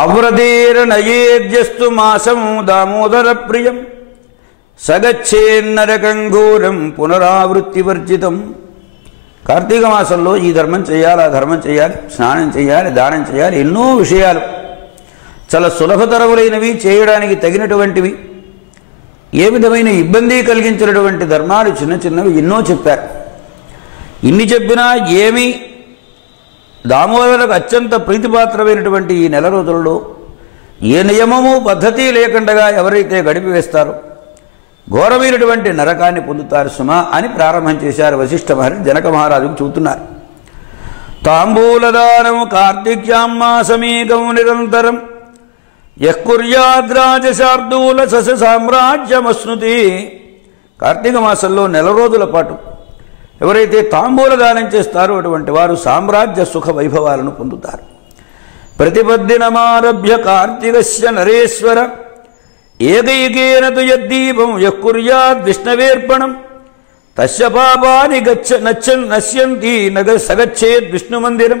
అవ్రతేర్నయేద్యస్తు మాసం దామోదర ప్రియం సగచ్చేన్నరకం ఘోరం పునరావృత్తివర్జితం. కార్తీక మాసంలో ఈ ధర్మం చేయాలి, ఆ ధర్మం చేయాలి, స్నానం చేయాలి, దానం చేయాలి, ఎన్నో విషయాలు చాలా సులభతరములైనవి, చేయడానికి తగినటువంటివి, ఏ విధమైన ఇబ్బంది కలిగించినటువంటి ధర్మాలు చిన్న చిన్నవి ఎన్నో చెప్పారు. ఇన్ని చెప్పినా ఏమీ దామోదరులకు అత్యంత ప్రీతిపాత్రమైనటువంటి ఈ నెల రోజులలో ఏ నియమము పద్ధతి లేకుండా ఎవరైతే గడిపివేస్తారో ఘోరమైనటువంటి నరకాన్ని పొందుతారు సుమా అని ప్రారంభం చేశారు వశిష్ఠ మహర్షి జనక మహారాజుకు చెబుతున్నారు. తాంబూలదానము కార్తిక్యాం మాసమేకం నిరంతరం యఃకుర్యాద్రాజశార్దూల సస్య సామ్రాజ్యమశ్నుతి. కార్తీక మాసంలో నెల రోజుల పాటు ఎవరైతే తాంబూల దానం చేస్తారో అటువంటి వారు సామ్రాజ్య సుఖ వైభవాలను పొందుతారు. ప్రతిపద్దినమారభ్య కార్తీకస్య నరేశ్వర ఏకైకేన తు యద్దీపం యఃకుర్యాద్ విష్ణవేర్పణం తస్య పాపాని నశ్యంతి సగచ్చేద్ విష్ణు మందిరం.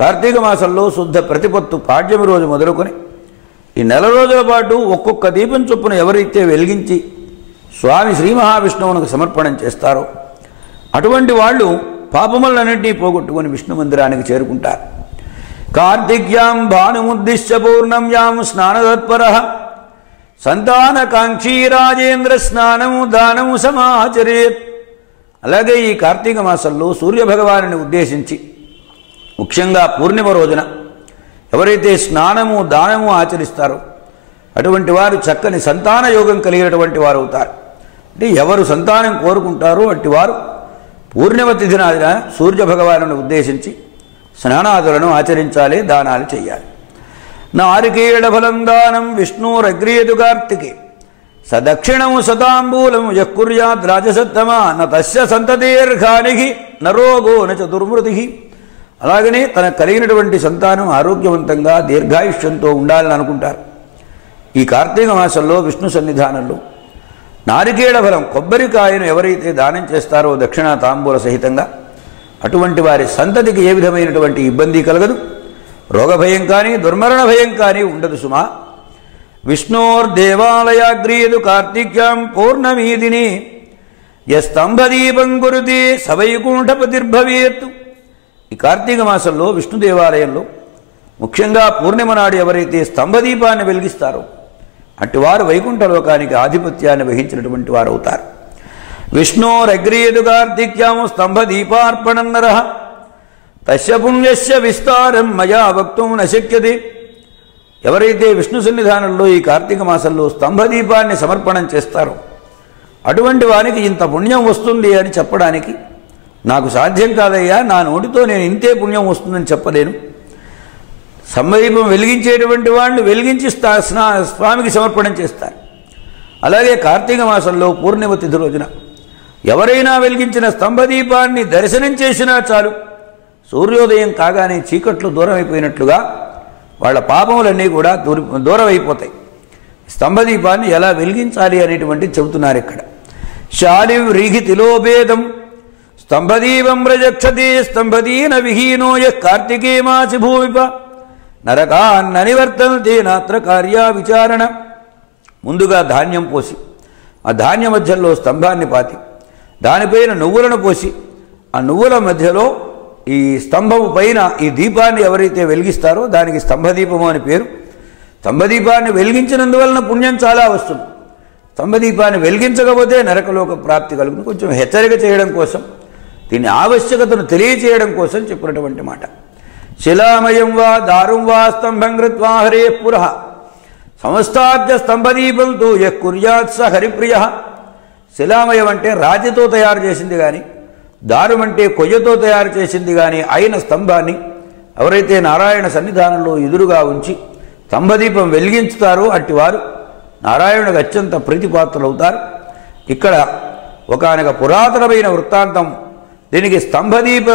కార్తీక మాసంలో శుద్ధ ప్రతిపత్తు పాడ్యమి రోజు మొదలుకొని ఈ నెల రోజుల పాటు ఒక్కొక్క దీపం చొప్పున ఎవరైతే వెలిగించి స్వామి శ్రీ మహావిష్ణువునికి సమర్పణం చేస్తారో అటువంటి వాళ్ళు పాపములన్నింటినీ పోగొట్టుకుని విష్ణు మందిరానికి చేరుకుంటారు. కార్తిక్యాం భానుముద్దిశ్య పౌర్ణమ్యాం స్నానతత్పరః సంతానకాంక్షీ రాజేంద్ర స్నానము దానము సమాచరేత్. అలాగే ఈ కార్తీక మాసంలో సూర్యభగవానుని ఉద్దేశించి ముఖ్యంగా పూర్ణిమ రోజున ఎవరైతే స్నానము దానము ఆచరిస్తారో అటువంటి వారు చక్కని సంతాన యోగం కలిగినటువంటి వారు అవుతారు. అంటే ఎవరు సంతానం కోరుకుంటారో అట్టి వారు పూర్ణిమ తిథి నాదిన సూర్యభగవానుని ఉద్దేశించి స్నానాదులను ఆచరించాలి, దానాలు చేయాలి. నారికేళ ఫలం దానం విష్ణురగ్రేదు కార్తికే సదక్షిణము సతాంబూలము యఃకుర్యాద్ రాజసత్తమా న తస్య సంతతేర్ఘానికి నరోగో న చతుర్మృతి. అలాగనే తనకు కలిగినటువంటి సంతానం ఆరోగ్యవంతంగా దీర్ఘాయుష్యంతో ఉండాలని అనుకుంటారు. ఈ కార్తీక మాసంలో విష్ణు సన్నిధానంలో నారికేళ ఫలం కొబ్బరికాయను ఎవరైతే దానం చేస్తారో దక్షిణ తాంబూల సహితంగా అటువంటి వారి సంతతికి ఏ విధమైనటువంటి ఇబ్బంది కలగదు, రోగభయం కానీ దుర్మరణ భయం కానీ ఉండదు సుమా. విష్ణోర్దేవాలయాగ్రీయదు కార్తిక్యాం పౌర్ణమీదిని యస్తంభదీపం కురుతే సవైకుంఠపతిర్భవేత్. ఈ కార్తీక మాసంలో విష్ణు దేవాలయంలో ముఖ్యంగా పూర్ణిమ నాడు ఎవరైతే స్తంభదీపాన్ని వెలిగిస్తారో అటువారు వైకుంఠ లోకానికి ఆధిపత్యాన్ని వహించినటువంటి వారు అవుతారు. విష్ణోరగ్రీయదు కార్తిక్యాం స్తంభదీపార్పణం నరః తస్య పుణ్యస్య విస్తారం మయా వక్తుం నశక్యతే. ఎవరైతే విష్ణు సన్నిధానంలో ఈ కార్తీక మాసంలో స్తంభదీపాన్ని సమర్పణం చేస్తారో అటువంటి వారికి ఇంత పుణ్యం వస్తుంది అని చెప్పడానికి నాకు సాధ్యం కాదయ్యా, నా నోటితో నేను ఇంతే పుణ్యం వస్తుందని చెప్పలేను. స్తంభదీపం వెలిగించేటువంటి వాళ్ళు వెలిగించి స్వామికి సమర్పణం చేస్తారు. అలాగే కార్తీక మాసంలో పూర్ణిమ తిథి రోజున ఎవరైనా వెలిగించిన స్తంభదీపాన్ని దర్శనం చేసినా చాలు సూర్యోదయం కాగానే చీకట్లు దూరం అయిపోయినట్లుగా వాళ్ళ పాపములన్నీ కూడా దూరం అయిపోతాయి. స్తంభదీపాన్ని ఎలా వెలిగించాలి అనేటువంటి చెబుతున్నారు ఇక్కడ. శాలివ్రీహి తిలోభేదం స్తంభదీపం ప్రజక్షతే స్తంభదీన విహీనో యః కార్తికే మాసి భూమిప నరకాన్న నివర్తంతే నాత్ర కార్యా విచారణ. ముందుగా ధాన్యం పోసి ఆ ధాన్య మధ్యలో స్తంభాన్ని పాతి దానిపైన నువ్వులను పోసి ఆ నువ్వుల మధ్యలో ఈ స్తంభము పైన ఈ దీపాన్ని ఎవరైతే వెలిగిస్తారో దానికి స్తంభదీపము అని పేరు. స్తంభదీపాన్ని వెలిగించినందువలన పుణ్యం చాలా వస్తుంది. స్తంభదీపాన్ని వెలిగించకపోతే నరకలోక ప్రాప్తి కలుగుతుంది. కొంచెం హెచ్చరిక చేయడం కోసం, దీని ఆవశ్యకతను తెలియచేయడం కోసం చెప్పినటువంటి మాట. శిలామయం వా దారుం వా స్తంభం కృత్వా హరే పురః సంస్థాప్య స్తంభదీపంతో యః కుర్యాత్ స హరిప్రియ. శిలామయం అంటే రాతితో తయారు చేసింది కానీ, దారం అంటే కొయ్యతో తయారు చేసింది కానీ అయిన స్తంభాన్ని ఎవరైతే నారాయణ సన్నిధానంలో ఎదురుగా ఉంచి స్తంభదీపం వెలిగించుతారో అట్టివారు నారాయణుడికి అత్యంత ప్రీతిపాత్రులవుతారు. ఇక్కడ ఒకానొక పురాతనమైన వృత్తాంతం, దీనికి స్తంభదీప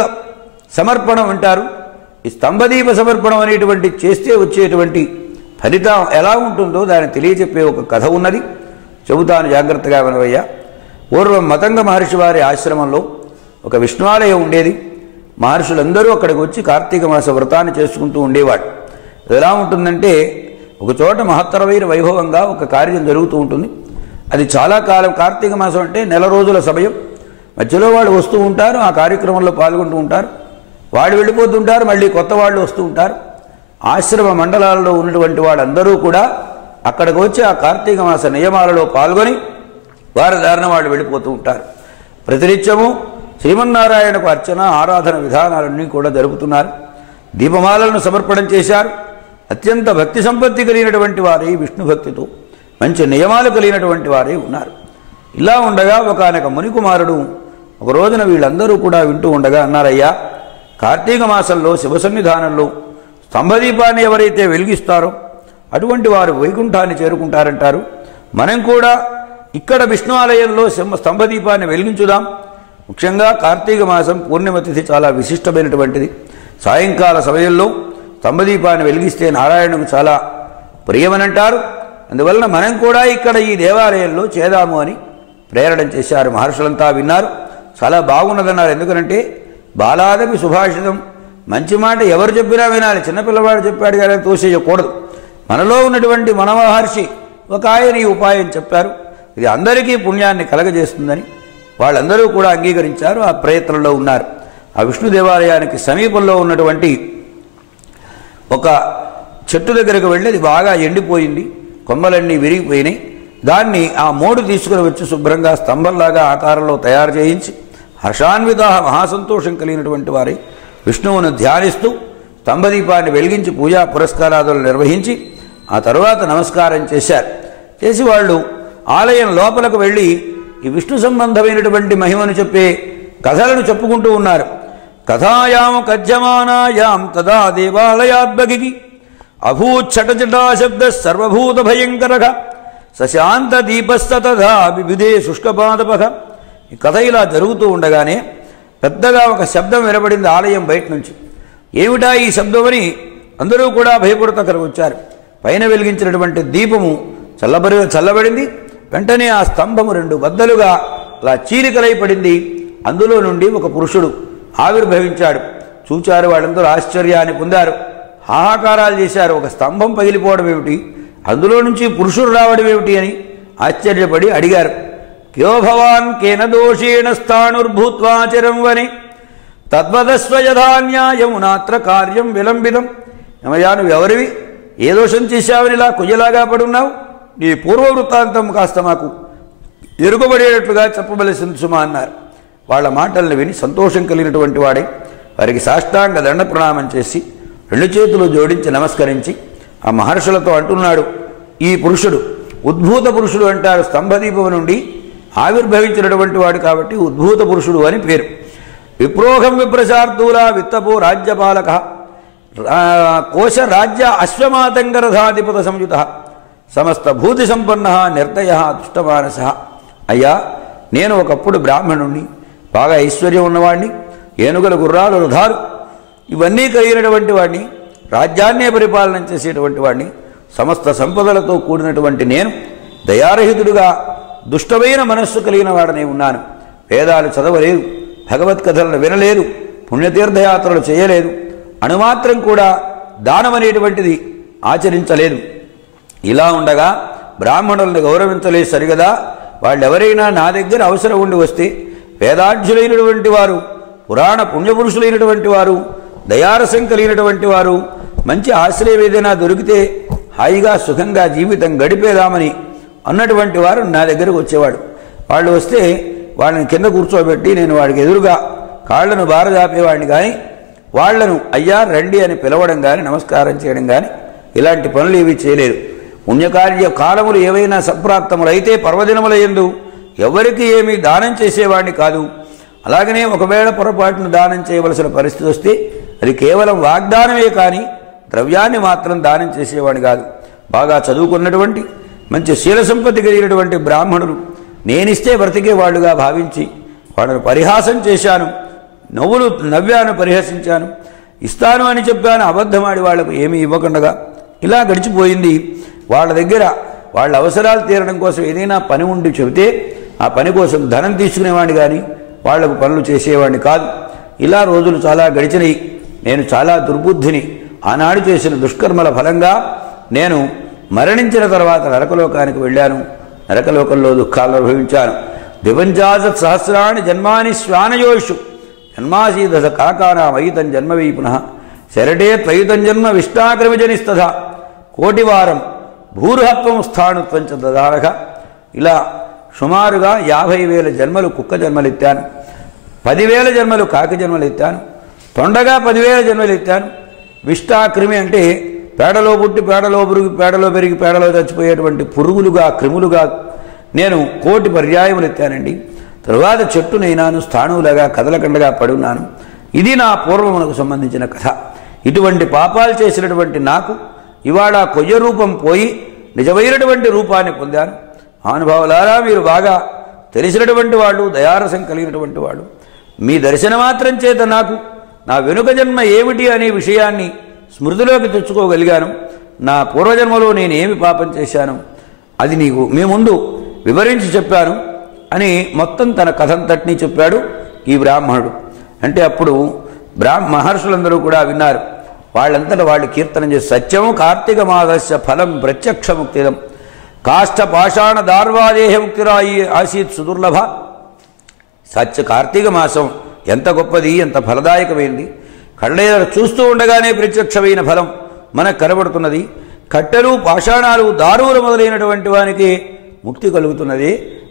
సమర్పణం అంటారు. ఈ స్తంభదీప సమర్పణం అనేటువంటి చేస్తే వచ్చేటువంటి ఫలితం ఎలా ఉంటుందో దాన్ని తెలియచెప్పే ఒక కథ ఉన్నది, చెబుతాను జాగ్రత్తగా వినవయ్యా. పూర్వం మతంగ మహర్షి వారి ఆశ్రమంలో ఒక విష్ణువాలయం ఉండేది. మహర్షులందరూ అక్కడికి వచ్చి కార్తీక మాస వ్రతాన్ని చేసుకుంటూ ఉండేవాడు. ఎలా ఉంటుందంటే ఒక చోట మహత్తరమైన వైభవంగా ఒక కార్యం జరుగుతూ ఉంటుంది. అది చాలా కాలం, కార్తీక మాసం అంటే నెల రోజుల సమయం. మధ్యలో వాళ్ళు వస్తూ ఉంటారు, ఆ కార్యక్రమంలో పాల్గొంటూ ఉంటారు, వాళ్ళు వెళ్ళిపోతుంటారు, మళ్ళీ కొత్త వాళ్ళు వస్తూ ఉంటారు. ఆశ్రమ మండలాల్లో ఉన్నటువంటి వాళ్ళందరూ కూడా అక్కడికి వచ్చి ఆ కార్తీక మాస నియమాలలో పాల్గొని వారి దారిన వాళ్ళు వెళ్ళిపోతూ ఉంటారు. ప్రతినిత్యము శ్రీమన్నారాయణకు అర్చన ఆరాధన విధానాలన్నీ కూడా జరుపుతున్నారు. దీపమాలను సమర్పణం చేశారు. అత్యంత భక్తి సంపత్తి కలిగినటువంటి వారే, విష్ణు భక్తితో మంచి నియమాలు కలిగినటువంటి వారే ఉన్నారు. ఇలా ఉండగా ఒకానొక మునికుమారుడు ఒక రోజున వీళ్ళందరూ కూడా వింటూ ఉండగా అన్నారయ్యా, కార్తీక మాసంలో శివ సన్నిధానంలో స్తంభదీపాన్ని ఎవరైతే వెలిగిస్తారో అటువంటి వారు వైకుంఠాన్ని చేరుకుంటారంటారు. మనం కూడా ఇక్కడ విష్ణు ఆలయంలో స్తంభదీపాన్ని వెలిగించుదాం. ముఖ్యంగా కార్తీక మాసం పూర్ణిమ తిథి చాలా విశిష్టమైనటువంటిది. సాయంకాల సమయంలో స్తంభదీపాన్ని వెలిగిస్తే నారాయణుకు చాలా ప్రియమనంటారు. అందువలన మనం కూడా ఇక్కడ ఈ దేవాలయంలో చేద్దాము అని ప్రేరణ చేశారు. మహర్షులంతా విన్నారు, చాలా బాగున్నదన్నారు. ఎందుకనంటే బాలాదపి సుభాషితం, మంచి మాట ఎవరు చెప్పినా వినాలి. చిన్నపిల్లవాడు చెప్పాడు కానీ తోసేయకూడదు. మనలో ఉన్నటువంటి మన మహర్షి ఒక ఆయన ఈ ఉపాయం చెప్పారు, ఇది అందరికీ పుణ్యాన్ని కలగజేస్తుందని వాళ్ళందరూ కూడా అంగీకరించారు. ఆ ప్రయత్నంలో ఉన్నారు. ఆ విష్ణు దేవాలయానికి సమీపంలో ఉన్నటువంటి ఒక చెట్టు దగ్గరకు వెళ్ళి అది బాగా ఎండిపోయింది, కొమ్మలన్నీ విరిగిపోయినాయి. దాన్ని ఆ మోడు తీసుకుని వచ్చి శుభ్రంగా స్తంభంలాగా ఆకారంలో తయారు చేయించి హర్షాన్విత మహాసంతోషం కలిగినటువంటి వారి విష్ణువును ధ్యానిస్తూ స్తంభదీపాన్ని వెలిగించి పూజా పురస్కారాదులు నిర్వహించి ఆ తరువాత నమస్కారం చేశారు. చేసి వాళ్ళు ఆలయం లోపలకు వెళ్ళి ఈ విష్ణు సంబంధమైనటువంటి మహిమను చెప్పే కథలను చెప్పుకుంటూ ఉన్నారు. కథాయాం కథ్యమానాయాం తదా దేవాలయాద్బగికి అభూచ్చటచటా శబ్ద సర్వభూత భయంకరః సశాంత దీపస్తథా వివిధే శుష్కపాదపః. ఈ కథ ఇలా జరుగుతూ ఉండగానే పెద్దగా ఒక శబ్దం వినబడింది ఆలయం బయట నుంచి. ఏమిటా ఈ శబ్దమని అందరూ కూడా భయపడుతూ అక్కడికి వచ్చారు. పైన వెలిగించినటువంటి దీపము చల్లబడింది. వెంటనే ఆ స్తంభము రెండు బద్దలుగా అలా చీలికలై పడింది. అందులో నుండి ఒక పురుషుడు ఆవిర్భవించాడు. చూచారు, వాళ్ళందరూ ఆశ్చర్యాన్ని పొందారు, హాహాకారాలు చేశారు. ఒక స్తంభం పగిలిపోవడం ఏమిటి, అందులో నుంచి పురుషుడు రావడం ఏమిటి అని ఆశ్చర్యపడి అడిగారు. క్యో భవాన్ కేన దోషేణ స్థాణుర్భూత్వాచరం వని తద్వదస్వ యథాన్యాయం నాత్ర కార్యం విలంబితం. ఏమయ్యా, నువ్వు ఎవరివి, ఏ దోషం చేశావని ఇలా కుయ్యలాగా పడున్నావు? నీ పూర్వవృత్తాంతం కాస్త మాకు ఎరుగబడేటట్లుగా చెప్పవలసింది సుమా అన్నారు. వాళ్ళ మాటలను విని సంతోషం కలిగినటువంటి వాడే వారికి సాష్టాంగ దండ ప్రణామం చేసి రెండు చేతులు జోడించి నమస్కరించి ఆ మహర్షులతో అంటున్నాడు, ఈ పురుషుడు ఉద్భూత పురుషుడు అంటారు. స్తంభదీపం నుండి ఆవిర్భవించినటువంటి వాడు కాబట్టి ఉద్భూత పురుషుడు అని పేరు. విప్రోహం విప్రశార్దూల విత్తపో రాజ్యపాలక కోశ రాజ్య అశ్వమాతంగరథాధిపత సంయుత సమస్త భూతి సంపన్న నిర్దయ దుష్టమానస. అయ్యా, నేను ఒకప్పుడు బ్రాహ్మణుణ్ణి, బాగా ఐశ్వర్యం ఉన్నవాడిని, ఏనుగుల గుర్రాలు రథాలు ఇవన్నీ కలిగినటువంటి వాడిని, రాజ్యాన్నే పరిపాలన చేసేటువంటి వాడిని, సమస్త సంపదలతో కూడినటువంటి నేను దయారహితుడుగా దుష్టమైన మనస్సు కలిగిన వాడనే ఉన్నాను. వేదాలు చదవలేదు, భగవత్కథలను వినలేదు, పుణ్యతీర్థయాత్రలు చేయలేదు, అణుమాత్రం కూడా దానం అనేటువంటిది ఆచరించలేదు. ఇలా ఉండగా బ్రాహ్మణులను గౌరవించలేదు సరిగదా. వాళ్ళెవరైనా నా దగ్గర అవసరం ఉండి వస్తే వేదాఢ్యులైనటువంటి వారు, పురాణ పుణ్యపురుషులైనటువంటి వారు, దయారసం కలిగినటువంటి వారు, మంచి ఆశ్రయం ఏదైనా దొరికితే హాయిగా సుఖంగా జీవితం గడిపేదామని అన్నటువంటి వారు నా దగ్గరకు వచ్చేవాడు. వాళ్ళు వస్తే వాళ్ళని కింద కూర్చోబెట్టి నేను వాడికి ఎదురుగా కాళ్లను బారజాపేవాడిని కానీ వాళ్లను అయ్యా రండి అని పిలవడం కానీ నమస్కారం చేయడం కానీ ఇలాంటి పనులు ఏవి చేయలేదు. పుణ్యకార్య కాలములు ఏవైనా సంప్రాప్తములైతే పర్వదినముల యందు ఎవరికి ఏమీ దానం చేసేవాడిని కాదు. అలాగనే ఒకవేళ పొరపాటును దానం చేయవలసిన పరిస్థితి వస్తే అది కేవలం వాగ్దానమే కానీ ద్రవ్యాన్ని మాత్రం దానం చేసేవాడిని కాదు. బాగా చదువుకున్నటువంటి మంచి శీల సంపత్తి కలిగినటువంటి బ్రాహ్మణులు నేనిస్తే బ్రతికేవాళ్లుగా భావించి వాళ్ళను పరిహాసం చేశాను, నవ్వాను, పరిహసించాను, ఇస్తాను అని చెప్పాను, అబద్ధమాడి వాళ్లకు ఏమీ ఇవ్వకుండా ఇలా గడిచిపోయింది. వాళ్ళ దగ్గర వాళ్ళ అవసరాలు తీరడం కోసం ఏదైనా పని ఉండి చెబితే ఆ పని కోసం ధనం తీసుకునేవాడిని కానీ వాళ్లకు పనులు చేసేవాడిని కాదు. ఇలా రోజులు చాలా గడిచినాయి. నేను చాలా దుర్బుద్ధిని. ఆనాడు చేసిన దుష్కర్మల ఫలంగా నేను మరణించిన తర్వాత నరకలోకానికి వెళ్ళాను. నరకలోకంలో దుఃఖాలు అనుభవించాను. ద్విపంచాశత్ సహస్రాణి జన్మాని శ్వానయోషు జన్మాసీదశ కాకానామయితం జన్మవీ పునః శరటే త్వయితం జన్మ విష్టాక్రమిజనిస్తథ కోటివారం భూర్హత్వం స్థాణుత్వం చ దదారక. ఇలా సుమారుగా 50,000 జన్మలు కుక్క జన్మలెత్తాను. 10,000 జన్మలు కాకి జన్మలెత్తాను. తొండగా 10,000 జన్మలెత్తాను. విష్టాక్రిమి అంటే పేడలో పుట్టి పేడలో పురుగు పేడలో పెరిగి పేడలో చచ్చిపోయేటువంటి పురుగులుగా క్రిములుగా నేను 1,000,000 పర్యాయములు ఎత్తానండి. తరువాత చెట్టునైనాను స్థాణువులాగా కదలకండగా పడున్నాను. ఇది నా పూర్వమునకు సంబంధించిన కథ. ఇటువంటి పాపాలు చేసినటువంటి నాకు ఇవాళ కొయ్య రూపం పోయి నిజమైనటువంటి రూపాన్ని పొందాను. మహానుభావులారా, మీరు బాగా తెలిసినటువంటి వాళ్ళు, దయారసం కలిగినటువంటి వాళ్ళు, మీ దర్శన మాత్రం చేత నాకు నా వెనుక జన్మ ఏమిటి అనే విషయాన్ని స్మృతిలోకి తెచ్చుకోగలిగాను. నా పూర్వజన్మలో నేనేమి పాపం చేశాను అది నీకు మీ ముందు వివరించి చెప్పాను అని మొత్తం తన కథంతటినీ చెప్పాడు ఈ బ్రాహ్మణుడు. అంటే అప్పుడు మహర్షులందరూ కూడా విన్నారు. వాళ్ళంతటా వాళ్ళు కీర్తనం చేసి సత్యం కార్తీక మాసస్య ఫలం ప్రత్యక్షముక్తిదం కాష్ట పాషాణ దార్వాదేహ ముక్తిరాయి ఆసీత్ సుదుర్లభ. సత్య కార్తీక మాసం ఎంత గొప్పది, ఎంత ఫలదాయకమైంది. కళ్ళెదుర చూస్తూ ఉండగానే ప్రత్యక్షమైన ఫలం మనకు కనబడుతున్నది. కట్టెలు పాషాణాలు దారువులు మొదలైనటువంటి వానికి ముక్తి కలుగుతున్నది.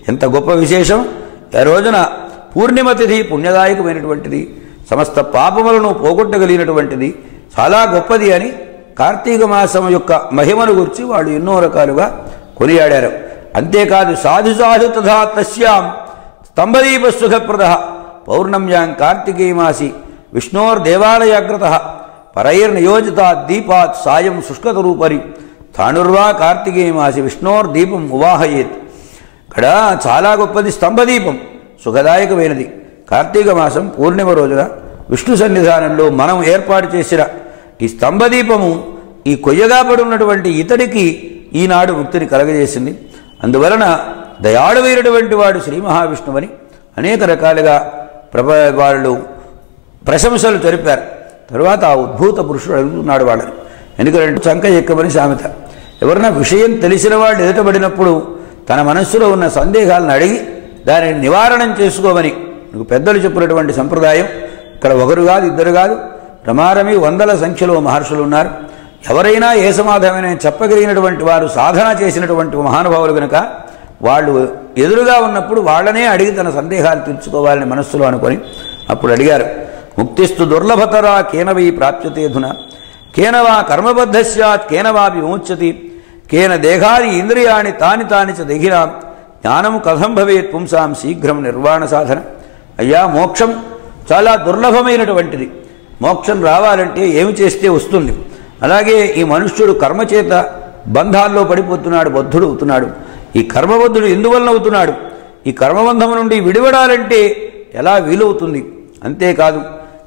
ఎంత గొప్ప విశేషం! ఆ రోజున పూర్ణిమ తిథి పుణ్యదాయకమైనటువంటిది, సమస్త పాపములను పోగొట్టగలిగినటువంటిది, చాలా గొప్పది అని కార్తీక మాసం యొక్క మహిమను గురించి వాళ్ళు ఎన్నో రకాలుగా కొనియాడారు. అంతేకాదు సాధు సాధు తథా తస్యాం స్తంభదీప సుఖప్రద పౌర్ణమ్యాం కార్తికేయమాసి విష్ణోర్దేవాలయాగ్రత పరైర్నియోజితాత్ దీపాత్ సాయం శుష్కతరూపరి స్థాణుర్వా కార్తికేయమాసి విష్ణోర్దీపం ఉవాహయేత్. ఇక్కడ చాలా గొప్పది స్తంభదీపం, సుఖదాయకమైనది. కార్తీక మాసం పూర్ణిమ రోజున విష్ణు సన్నిధానంలో మనం ఏర్పాటు చేసిన ఈ స్తంభదీపము ఈ కొయ్యగా పడి ఉన్నటువంటి ఇతడికి ఈనాడు ముక్తిని కలగజేసింది. అందువలన దయాళువైనటువంటి వాడు శ్రీ మహావిష్ణువని అనేక రకాలుగా వాళ్ళు ప్రశంసలు జరిపారు. తరువాత ఆ ఉద్భూత పురుషుడు అడుగుతున్నాడు వాళ్ళని. ఎందుకంటే చంక ఎక్కమని సామెత. ఎవరైనా విషయం తెలిసిన వాళ్ళు ఎదుటబడినప్పుడు తన మనస్సులో ఉన్న సందేహాలను అడిగి దానిని నివారణం చేసుకోమని నీకు పెద్దలు చెప్పినటువంటి సంప్రదాయం. ఇక్కడ ఒకరు కాదు, ఇద్దరు కాదు, రమారమి వందల సంఖ్యలో మహర్షులు ఉన్నారు. ఎవరైనా ఏ సమాధానమైనా చెప్పగలిగినటువంటి వారు సాధన చేసినటువంటి మహానుభావులు కనుక వాళ్ళు ఎదురుగా ఉన్నప్పుడు వాళ్ళనే అడిగి తన సందేహాలు తీర్చుకోవాలని మనస్సులో అనుకొని అప్పుడు అడిగారు. ముక్తిస్తు దుర్లభతరా కేనవై ప్రాప్యతేధున కేనవా కర్మబద్ధ స్యాత్ కేనవాపి విముచ్యతి కేన దేహాది ఇంద్రియాణి తాని తాని చ దేహినాం జ్ఞానం కథం భవేత్ పుంసాం శీఘ్రం నిర్వాణ సాధన. అయ్యా, మోక్షం చాలా దుర్లభమైనటువంటిది. మోక్షం రావాలంటే ఏమి చేస్తే వస్తుంది? అలాగే ఈ మనుష్యుడు కర్మచేత బంధాల్లో పడిపోతున్నాడు, బద్ధుడు అవుతున్నాడు. ఈ కర్మబద్ధుడు ఎందువలన అవుతున్నాడు? ఈ కర్మబంధం నుండి విడిపడాలంటే ఎలా వీలవుతుంది? అంతేకాదు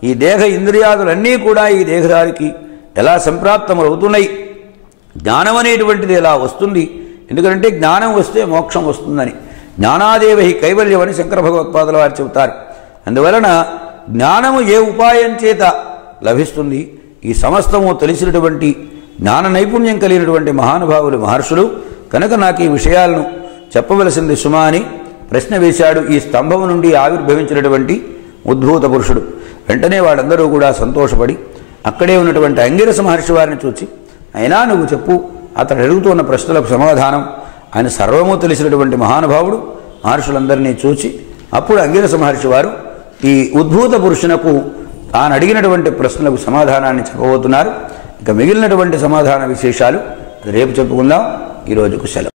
ఈ దేహ ఇంద్రియాదులన్నీ కూడా ఈ దేహదారికి ఎలా సంప్రాప్తములు అవుతున్నాయి? జ్ఞానం అనేటువంటిది ఎలా వస్తుంది? ఎందుకంటే జ్ఞానం వస్తే మోక్షం వస్తుందని. జ్ఞానాదేవ హి కైవల్యం అని శంకర భగవత్పాదుల వారు చెబుతారు. అందువలన జ్ఞానము ఏ ఉపాయం చేత లభిస్తుంది? ఈ సమస్తము తెలిసినటువంటి జ్ఞాన నైపుణ్యం కలిగినటువంటి మహానుభావులు మహర్షులు కనుక నాకు ఈ విషయాలను చెప్పవలసింది సుమా అని ప్రశ్న వేశాడు ఈ స్తంభం నుండి ఆవిర్భవించినటువంటి ఉద్భూత పురుషుడు. వెంటనే వాళ్ళందరూ కూడా సంతోషపడి అక్కడే ఉన్నటువంటి అంగిరస మహర్షి వారిని చూచి, అయినా నువ్వు చెప్పు, అతడు అడుగుతున్న ప్రశ్నలకు సమాధానం. ఆయన సర్వము తెలిసినటువంటి మహానుభావుడు. మహర్షులందరినీ చూచి అప్పుడు అంగిరస మహర్షి వారు ఈ ఉద్భూత పురుషునకు తాను అడిగినటువంటి ప్రశ్నలకు సమాధానాన్ని చెప్పబోతున్నారు. ఇక మిగిలినటువంటి సమాధాన విశేషాలు రేపు చెప్పుకుందాం. ఈరోజుకు సెలవు.